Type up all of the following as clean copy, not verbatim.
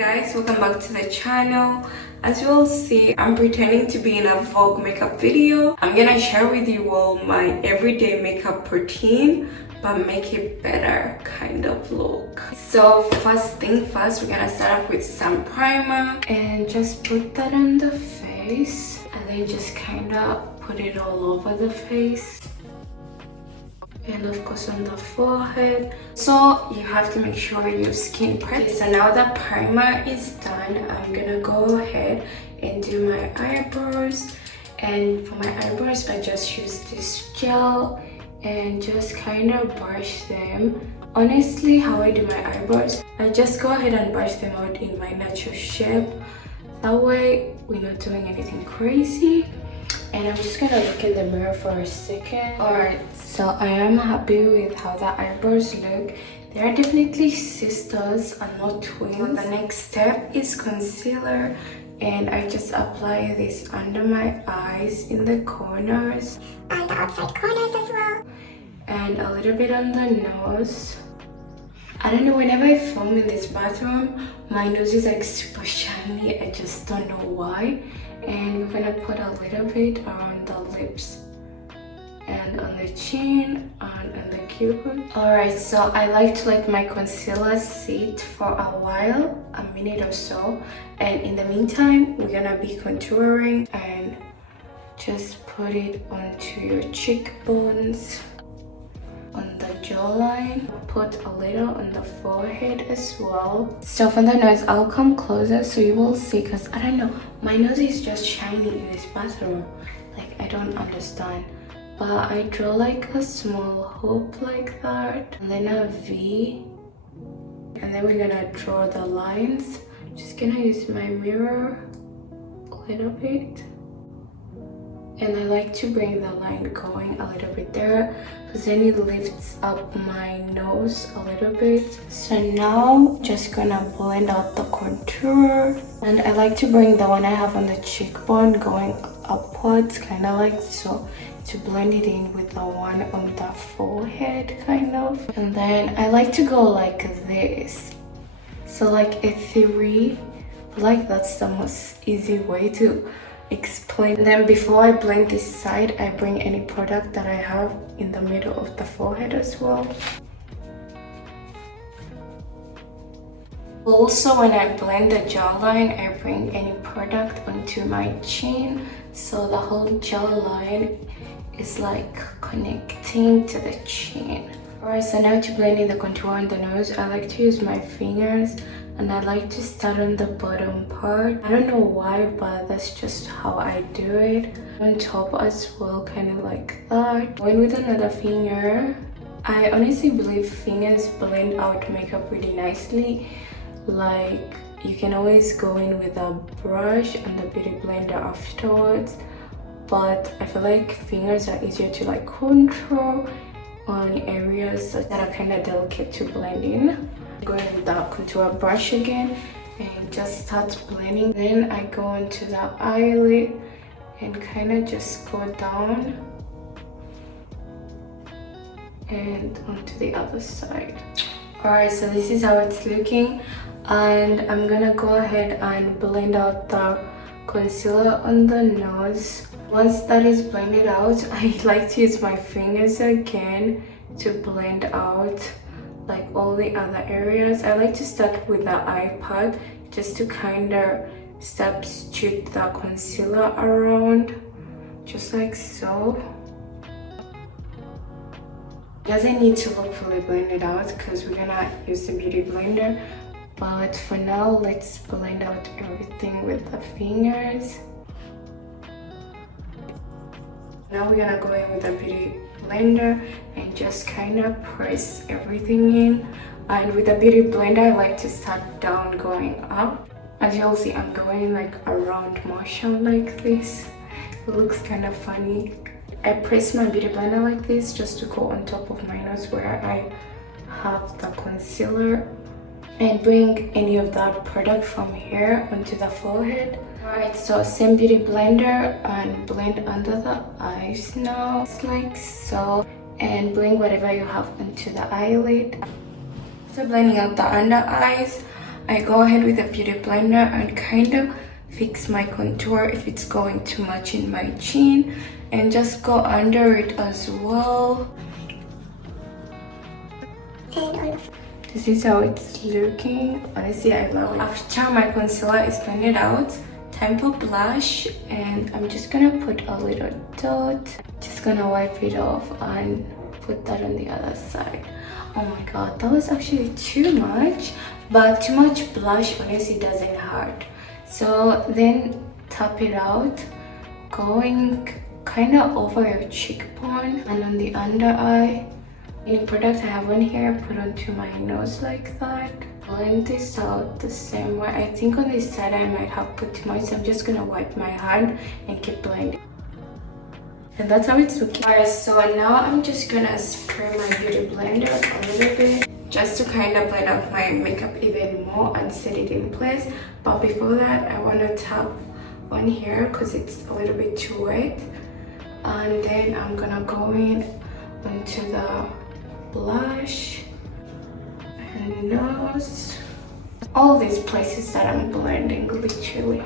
guys, welcome back to the channel. As you will see, I'm pretending to be in a Vogue makeup video. I'm gonna share with you all my everyday makeup routine, but make it better kind of look. So first thing first, we're gonna start off with some primer and just put that on the face, and then just kind of put it all over the face. And of course on the forehead. So you have to make sure your skin prep. Okay, so now that primer is done, I'm gonna go ahead and do my eyebrows. And for my eyebrows, I just use this gel and just kind of brush them. Honestly, how I do my eyebrows, I just go ahead and brush them out in my natural shape. That way we're not doing anything crazy. And I'm just gonna look in the mirror for a second. Alright, so I am happy with how the eyebrows look. They are definitely sisters and not twins. So the next step is concealer, and I just apply this under my eyes in the corners and the outside corners as well, and a little bit on the nose. I don't know, whenever I film in this bathroom, my nose is like super shiny. I just don't know why. And we're gonna put a little bit around the lips and on the chin and on the cupid. Alright, so I like to let my concealer sit for a while, a minute or so. And in the meantime, we're gonna be contouring, and just put it onto your cheekbones, on the jawline, put a little on the forehead as well. So for the nose, I'll come closer so you will see, because I don't know, my nose is just shiny in this bathroom. Like, I don't understand. But I draw like a small hoop like that, and then a V, and then we're gonna draw the lines. Just gonna use my mirror a little bit, and I like to bring the line going a little bit there, because then it lifts up my nose a little bit. So now just gonna blend out the contour, and I like to bring the one I have on the cheekbone going upwards, kind of like so, to blend it in with the one on the forehead kind of. And then I like to go like this, so like a 3. Like that's the most easy way to explain. And then before I blend this side, I bring any product that I have in the middle of the forehead as well. Also, when I blend the jawline, I bring any product onto my chin, so the whole jawline is like connecting to the chin. Alright, so now to blend in the contour on the nose, I like to use my fingers, and I like to start on the bottom part. I don't know why, but that's just how I do it. On top as well, kind of like that. Going with another finger. I honestly believe fingers blend out makeup really nicely. Like, you can always go in with a brush and the beauty blender afterwards, but I feel like fingers are easier to like control on areas that are kind of delicate to blend in. Going with the contour brush again and just start blending. Then I go into the eyelid and kind of just go down and onto the other side. Alright, so this is how it's looking, and I'm gonna go ahead and blend out the concealer on the nose. Once that is blended out, I like to use my fingers again to blend out like all the other areas. I like to start with the eye part just to kind of substitute the concealer around, just like so. Doesn't need to look fully blended out because we're gonna use the beauty blender, but for now let's blend out everything with the fingers. Now we're gonna go in with the beauty blender and just kind of press everything in. And with the beauty blender, I like to start down going up. As you'll see, I'm going like a round motion like this. It looks kind of funny. I press my beauty blender like this just to go on top of my nose where I have the concealer, and bring any of that product from here onto the forehead. Alright, so same beauty blender and blend under the eyes now, just like so, and bring whatever you have onto the eyelid. After blending out the under eyes, I go ahead with a beauty blender and kind of fix my contour if it's going too much in my chin, and just go under it as well. And on the This is how it's looking. Honestly, I love it. After my concealer is blended out, time for blush, and I'm just gonna put a little dot. Just gonna wipe it off and put that on the other side. Oh my god, that was actually too much, but too much blush honestly doesn't hurt. So then tap it out, going kind of over your cheekbone and on the under eye. Any product I have on here, put onto my nose like that. Blend this out the same way. I think on this side I might have put too much, so I'm just gonna wipe my hand and keep blending. And that's how it's looking. Alright, so now I'm just gonna spray my beauty blender a little bit, just to kind of blend out my makeup even more and set it in place. But before that, I want to tap on here because it's a little bit too wet. And then I'm gonna go in onto the blush and nose, all these places that I'm blending literally.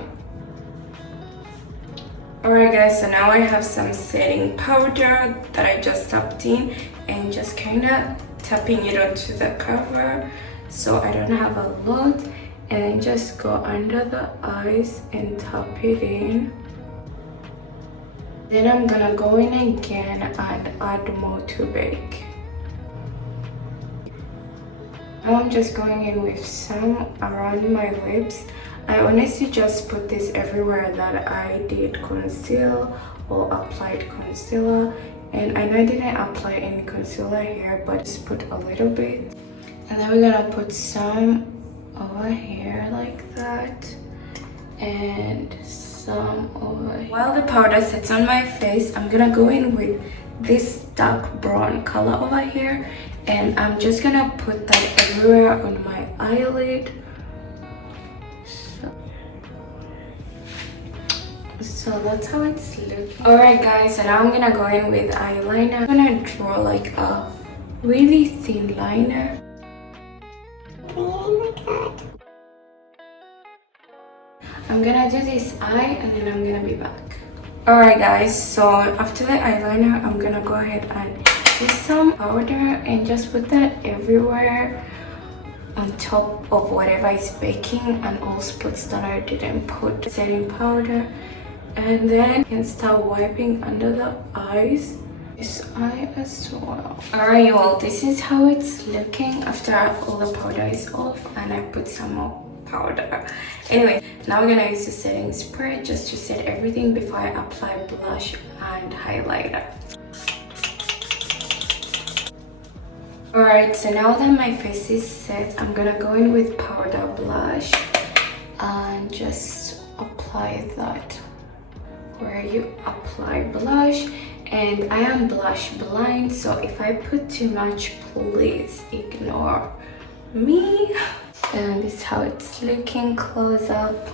Alright guys, so now I have some setting powder that I just tapped in and just kind of tapping it onto the cover so I don't have a lot, and then just go under the eyes and tap it in. Then I'm gonna go in again and add more to bake. Now I'm just going in with some around my lips. I honestly just put this everywhere that I did conceal or applied concealer. And I know I didn't apply any concealer here, but just put a little bit. And then we're gonna put some over here like that. And some over here. While the powder sets on my face, I'm gonna go in with this dark brown color over here, and I'm just gonna put that everywhere on my eyelid. So that's how it's looking. Alright guys, so now I'm gonna go in with eyeliner. I'm gonna draw like a really thin liner. I'm gonna do this eye and then I'm gonna be back. Alright guys, so after the eyeliner, I'm gonna go ahead and use some powder and just put that everywhere on top of whatever is baking, and all spots that I didn't put setting powder. And then you can start wiping under the eyes, this eye as well. Alright you all, this is how it's looking after all the powder is off and I put some more powder. Anyway, now we're gonna use the setting spray just to set everything before I apply blush and highlighter. Alright, so now that my face is set, I'm gonna go in with powder blush and just apply that where you apply blush. And I am blush blind, so if I put too much, please ignore me. And this is how it's looking close up.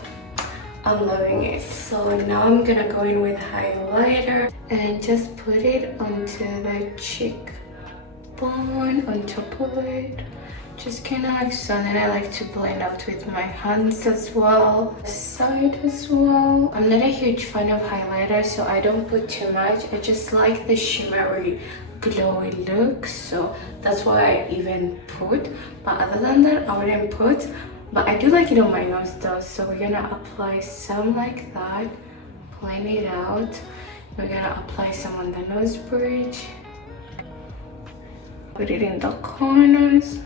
I'm loving it. So now I'm gonna go in with highlighter and just put it onto the cheekbone on top of it, just kind of like so. And then I like to blend out with my hands as well, side as well. I'm not a huge fan of highlighter, so I don't put too much. I just like the shimmery glowy look, so that's why I even put. But other than that, I wouldn't put. But I do like it on my nose though, so we're gonna apply some like that, blend it out. We're gonna apply some on the nose bridge, put it in the corners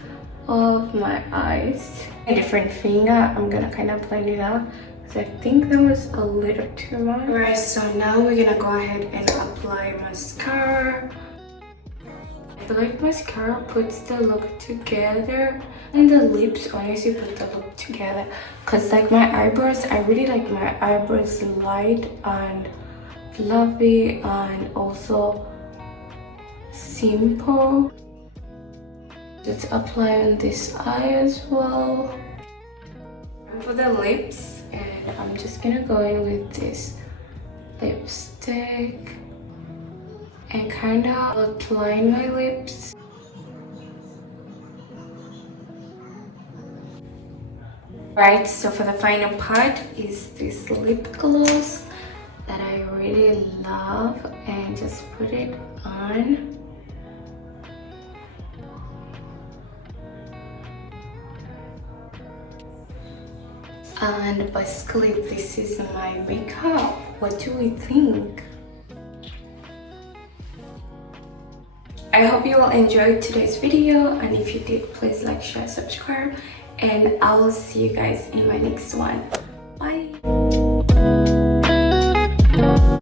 of my eyes. A different finger, I'm gonna kind of blend it out because I think that was a little too much. Alright, so now we're gonna go ahead and apply mascara. I feel like mascara puts the look together, and the lips honestly put the look together, because like my eyebrows, I really like my eyebrows light and fluffy and also simple. Just apply on this eye as well. And for the lips, and I'm just gonna go in with this lipstick and kind of outline my lips. Right, so for the final part is this lip gloss that I really love, and just put it on. And basically this is my makeup. What do we think? I hope you all enjoyed today's video, and if you did, please like, share, subscribe, and I will see you guys in my next one.